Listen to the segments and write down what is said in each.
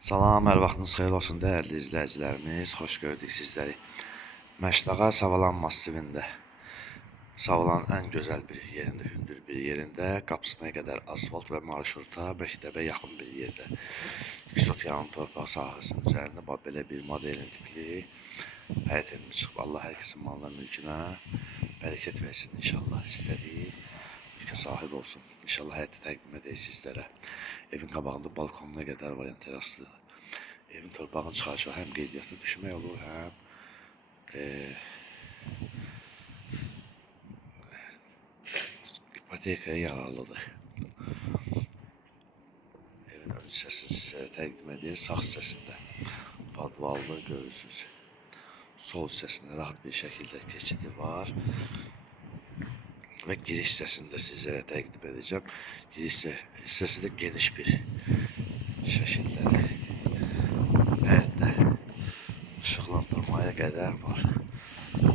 Salam, hər vaxtınız xeyir olsun dəyərli izləyicilərimiz. Xoş gördük sizləri. Məşdağa Savalan massivində, Savalan ən gözəl bir yerində, hündür bir yerində, qapısına qədər asfalt və marşruta, məktəbə yaxın bir yerdə. Yüksotyanın torpaq sahəsinin üzərində belə bir modelin tipli həyət evimiz çıxıb. Allah hər kəsin malına, mülkünə bərəkət versin inşallah. İstədiyi mülkə sahib olsun. İnşallah həyəti təqdim edək sizlərə. Evin qabağında balkonuna qədər var, yəni teraslı. Evin torpağını çıxarışa həm qeydiyyata düşmək olur, həm ipotekaya yararlıdır. Evin ön hissəsini sizlərə təqdim edir. Sağ hissəsində padvallı görürsünüz. Sol hissəsində rahat bir şəkildə keçidi var. Və giriş hissəsini də sizlərə təqdim edəcəm. Giriş hissəsi də geniş bir şəkildədir. Həyətdə işıqlandırmaya qədər var.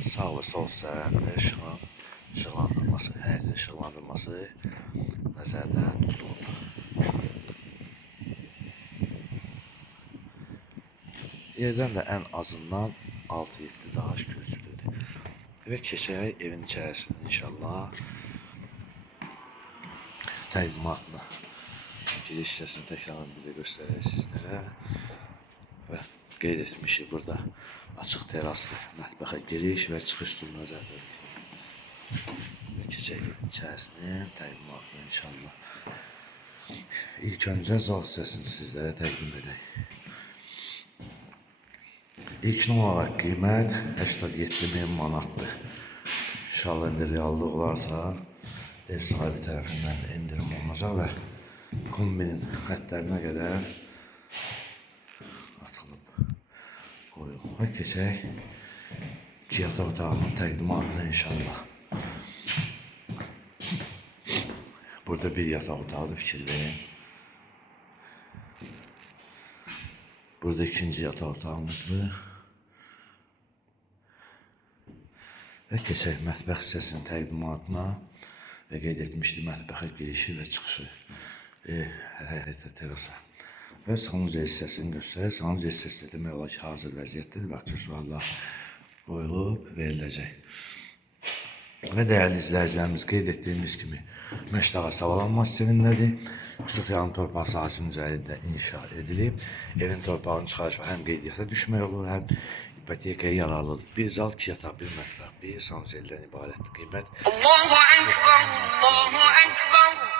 Sağ və sol hissələrində işıqlandırması, həyətin işıqlandırması nəzərdə tutulur. Yerdən də ən azından 6-7 daş kürsülüdür. Və keçək evin içərisində inşallah təqdimatına. Giriş hissəsini təkrardan bir də göstərək sizlərə. Və qeyd etmişik burada açıq teraslı mətbəxə giriş və çıxış üçün nəzərdə tutulur. Və keçək içərisinin təqdimatına inşallah. İlk öncə zal hissəsini sizlərə təqdim edək. İlk olaraq qiymət 87.000 manatdır. İnşallah indi reallıq varsa ev sahibi tərəfindən indirim olunacaq və kombinin xətlərinə qədər atılıb qoyulub. Və keçək 2 yataq otağının təqdimatına inşallah. Burada bir yataq otağıdır, fikir verin. Burada ikinci yataq otağımızdır. Və keçək mətbəx hissəsinin təqdimatına və qeyd etmişdik mətbəxə girişi və çıxışı həyətə terasa. Və sanuca hissəsini göstərir. Sanuca hissəsi də demək olar ki, hazır vəziyyətdədir və aksesuarlar qoyulub veriləcək. Və dəyərli izləyicilərimiz qeyd etdiyimiz kimi Məşdağa Savalan massivindədir. Yüksotyanın torpaq sahəsinin üzərində inşa edilib. Evin torpağını çıxarış və həm qeydiyyata düşmək olur, həm ipotekaya yararlıdır. Bir zal, 2 yataq, bir mətbəx, bir sanuceldən ibarətdir. Qiymət Allahu Ekber, Allahu Ekber.